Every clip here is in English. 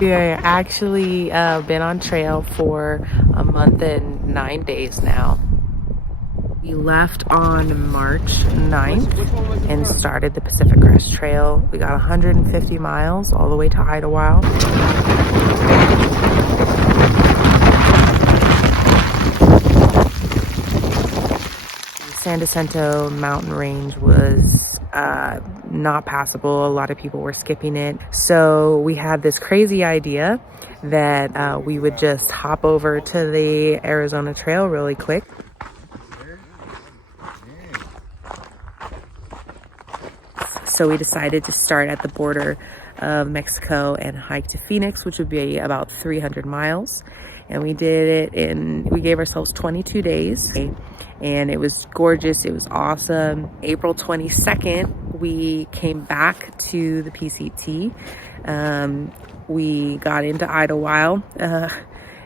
We are actually been on trail for a month and 9 days now. We left on March 9th and started the Pacific Crest Trail. We got 150 miles all the way to Idlewild. San Jacinto mountain range was not passable. A lot of people were skipping it. So we had this crazy idea that we would just hop over to the Arizona Trail really quick. So we decided to start at the border of Mexico and hike to Phoenix, which would be about 300 miles. And we did it we gave ourselves 22 days. And it was gorgeous. It was awesome. April 22nd, we came back to the PCT. We got into Idlewild.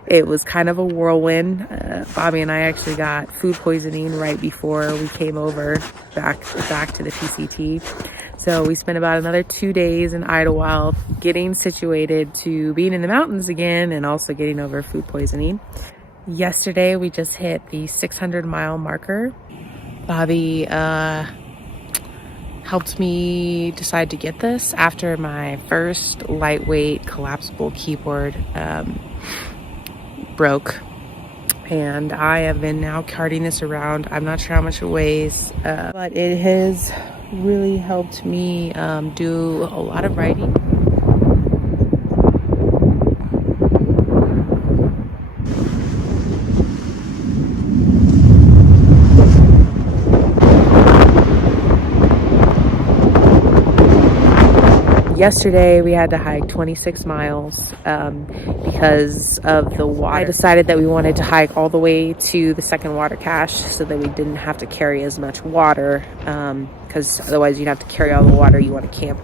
It was kind of a whirlwind. Bobby and I actually got food poisoning right before we came over back to the PCT. So we spent about another 2 days in Idlewild getting situated to being in the mountains again and also getting over food poisoning. Yesterday, we just hit the 600-mile marker. Bobby helped me decide to get this after my first lightweight collapsible keyboard broke. And I have been now carting this around. I'm not sure how much it weighs, but it has really helped me do a lot of writing. Yesterday, we had to hike 26 miles because of the water. I decided that we wanted to hike all the way to the second water cache so that we didn't have to carry as much water, because otherwise you'd have to carry all the water you want to camp.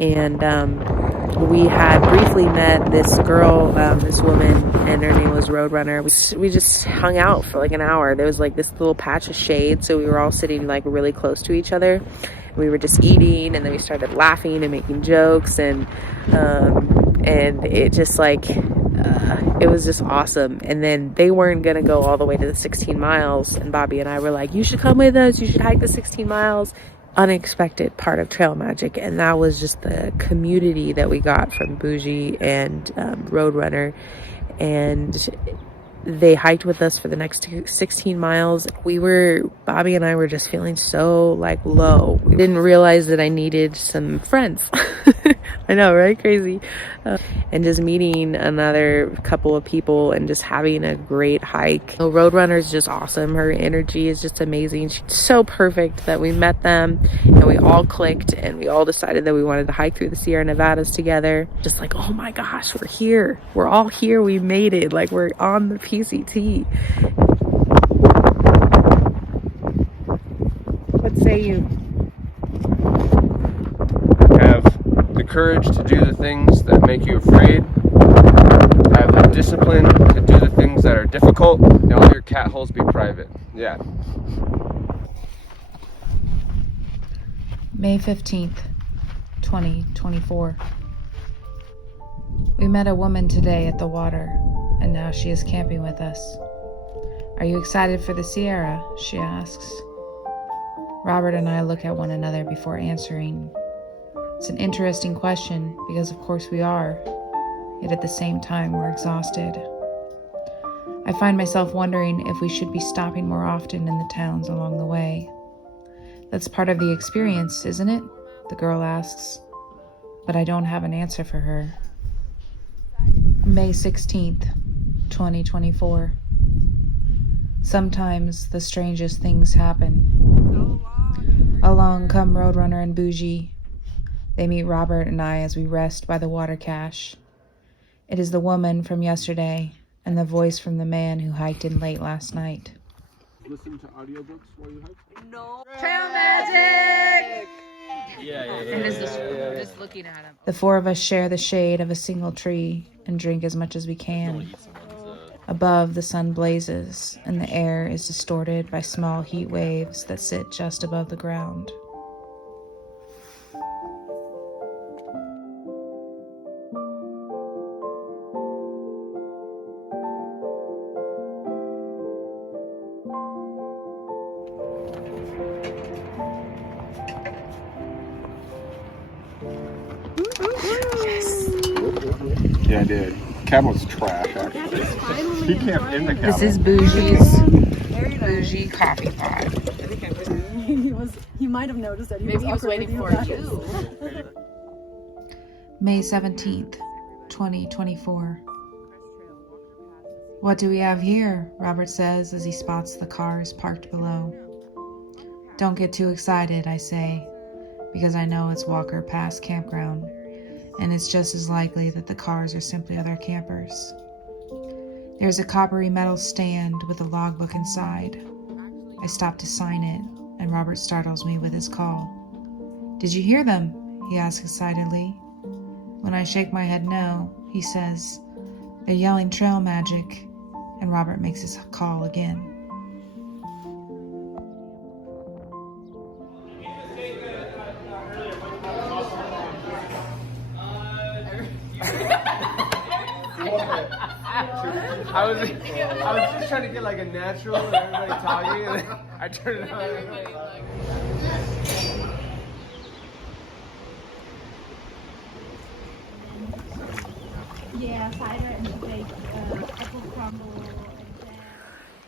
And we had briefly met this girl, this woman, and her name was Roadrunner. We just hung out for like an hour. There was like this little patch of shade, so we were all sitting like really close to each other. We were just eating, and then we started laughing and making jokes, and it just like it was just awesome. And then they weren't gonna go all the way to the 16 miles, and Bobby and I were like, you should come with us, you should hike the 16 miles. Unexpected part of trail magic, and that was just the community that we got from Bougie and Roadrunner, and they hiked with us for the next 16 miles. Bobby and I were just feeling so like low. We didn't realize that I needed some friends. I know, right? Crazy. And just meeting another couple of people and just having a great hike. Roadrunner is just awesome. Her energy is just amazing. She's so perfect that we met them and we all clicked and we all decided that we wanted to hike through the Sierra Nevadas together. Just like, oh my gosh, we're here. We're all here. We made it. Like, we're on the PCT. What say you? Have the courage to do the things that make you afraid. Have the discipline to do the things that are difficult. And all your cat holes be private. Yeah. May 15th, 2024. We met a woman today at the water, and now she is camping with us. Are you excited for the Sierra? She asks. Robert and I look at one another before answering. It's an interesting question because of course we are, yet at the same time we're exhausted. I find myself wondering if we should be stopping more often in the towns along the way. That's part of the experience, isn't it? The girl asks, but I don't have an answer for her. May 16th, 2024. Sometimes the strangest things happen. Along come Roadrunner and Bougie. They meet Robert and I as we rest by the water cache. It is the woman from yesterday and the voice from the man who hiked in late last night. Listen to audiobooks while you hike? No. Trail magic! And just looking at him. The four of us share the shade of a single tree and drink as much as we can. Above, the sun blazes, and the air is distorted by small heat waves that sit just above the ground. Yeah, I did. Cabin was trash, actually. He camped in the cabin. This is Bougie's coffee pot. He might have noticed that Maybe he was waiting for you. May 17th, 2024. What do we have here? Robert says as he spots the cars parked below. Don't get too excited, I say, because I know it's Walker Pass Campground, and it's just as likely that the cars are simply other campers. There's a coppery metal stand with a logbook inside. I stop to sign it, and Robert startles me with his call. Did you hear them? He asks excitedly. When I shake my head no, he says, they're yelling trail magic, and Robert makes his call again. I was just trying to get like a natural and everybody talking, and then I turned it on. Yeah, cider and bake apple crumble.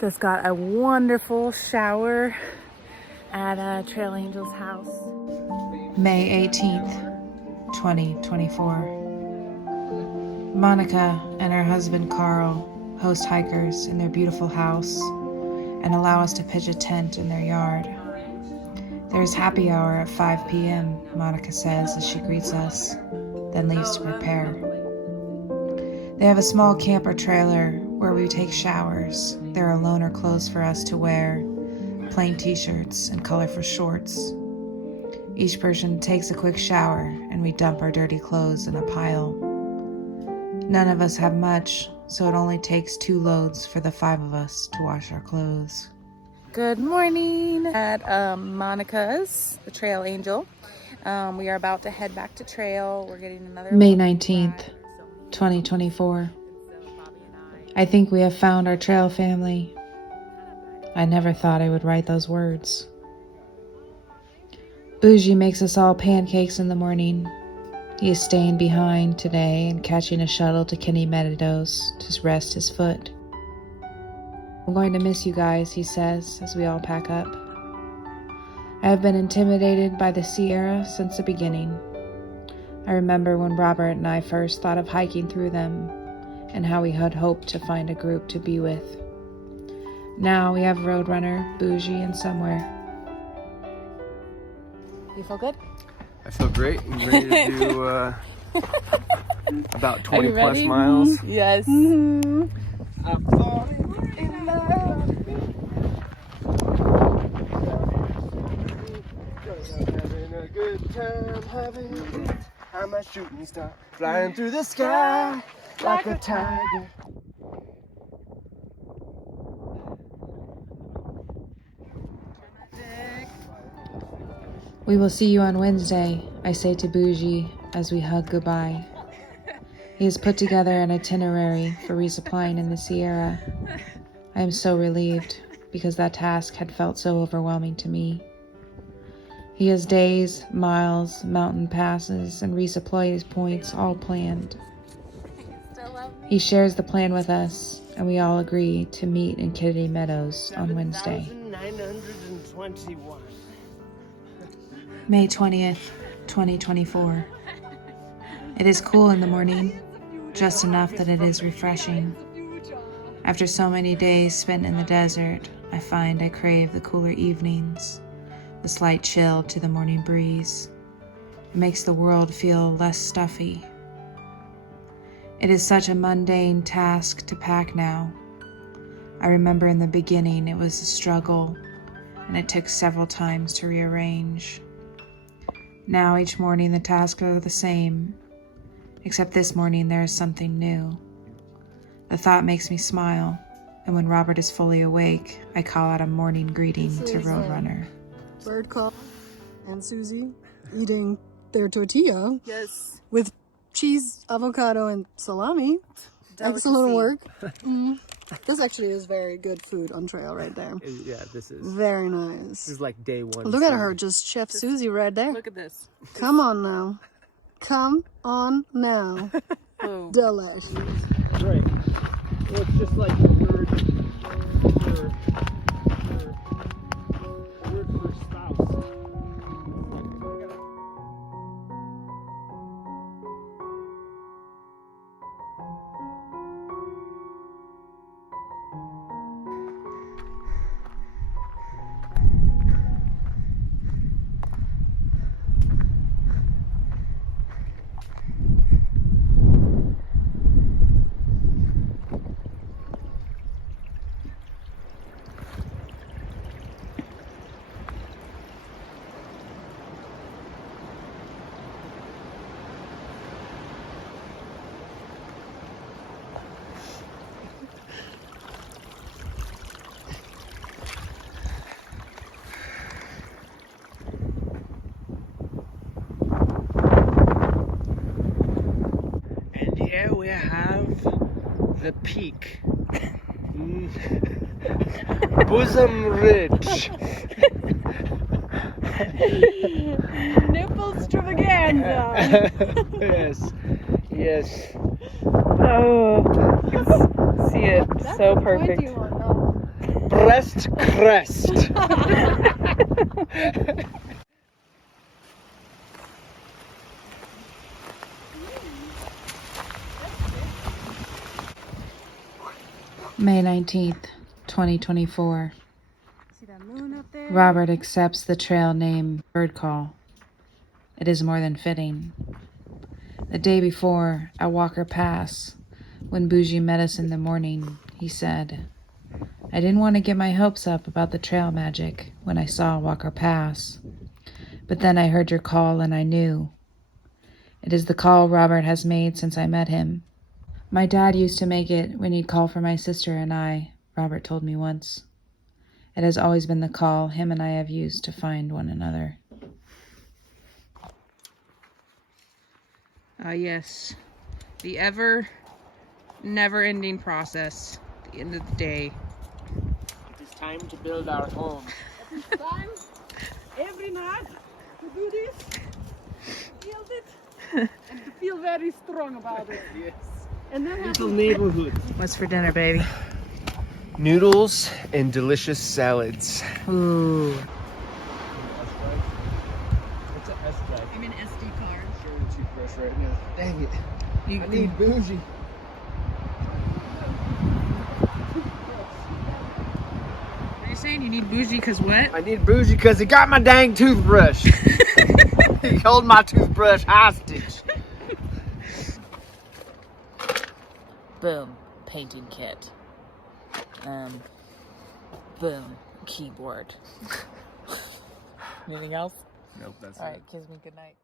Just got a wonderful shower at Trail Angel's house. May 18th, 2024. Monica and her husband Carl host hikers in their beautiful house and allow us to pitch a tent in their yard. There's happy hour at 5 p.m., Monica says as she greets us, then leaves to prepare. They have a small camper trailer where we take showers. There are loaner clothes for us to wear, plain t-shirts and colorful shorts. Each person takes a quick shower and we dump our dirty clothes in a pile. None of us have much, so it only takes 2 loads for the 5 of us to wash our clothes. Good morning at Monica's, the Trail Angel. We are about to head back to trail. We're getting another May 19th, 2024. I think we have found our trail family. I never thought I would write those words. Bougie makes us all pancakes in the morning. He is staying behind today and catching a shuttle to Kenny Meadows to rest his foot. I'm going to miss you guys, he says as we all pack up. I have been intimidated by the Sierra since the beginning. I remember when Robert and I first thought of hiking through them and how we had hoped to find a group to be with. Now we have Roadrunner, Bougie, and Somewhere. You feel good? I feel great. I'm ready to do about 20 plus miles. Yes. I'm falling in love. I'm having a good time, I'm a shooting star, flying through the sky like a tiger. We will see you on Wednesday, I say to Bougie as we hug goodbye. He has put together an itinerary for resupplying in the Sierra. I am so relieved because that task had felt so overwhelming to me. He has days, miles, mountain passes, and resupply points all planned. He shares the plan with us, and we all agree to meet in Kenny Meadows on Wednesday. 7,921. May 20th, 2024. It is cool in the morning, just enough that it is refreshing. After so many days spent in the desert, I find I crave the cooler evenings, the slight chill to the morning breeze. It makes the world feel less stuffy. It is such a mundane task to pack now. I remember in the beginning it was a struggle, and it took several times to rearrange. Now each morning the tasks are the same, except this morning there is something new. The thought makes me smile, and when Robert is fully awake, I call out a morning greeting to Roadrunner. Bird call and Susie eating their tortilla. Yes. With cheese, avocado, and salami. Delicacy. Excellent work. This actually is very good food on trail right there. Yeah, this is Very nice. this is like day one. Look at her, just Chef Susie right there. Look at this. Come on now. Come on now. Delish. Right. Well, it's just like the word for spouse. And here we have the peak. Bosom Ridge. Nipple extravaganza. Yes. Yes. Oh, see it. So perfect. Breast crest. May 19th, 2024. See that moon up there? Robert accepts the trail name Bird Call. It is more than fitting. The day before, at Walker Pass, when Bougie met us in the morning, he said, "I didn't want to get my hopes up about the trail magic when I saw Walker Pass. But then I heard your call and I knew. It is the call Robert has made since I met him. My dad used to make it when he'd call for my sister and I," Robert told me once. "It has always been the call him and I have used to find one another." Yes. The never-ending process. At the end of the day. It is time to build our home. It's time every night to do this, build it, and to feel very strong about it. Yes. And then Little neighborhood. What's for dinner, baby? Noodles and delicious salads. Ooh. What's an S drive? I'm in SD card. Sharing a toothbrush right now. Dang it. You I need bougie. Are you saying you need bougie because what? I need bougie because he got my dang toothbrush. He held my toothbrush hostage. Boom. Painting kit. Boom. Keyboard. Anything else? Nope, that's All right. Kiss me goodnight.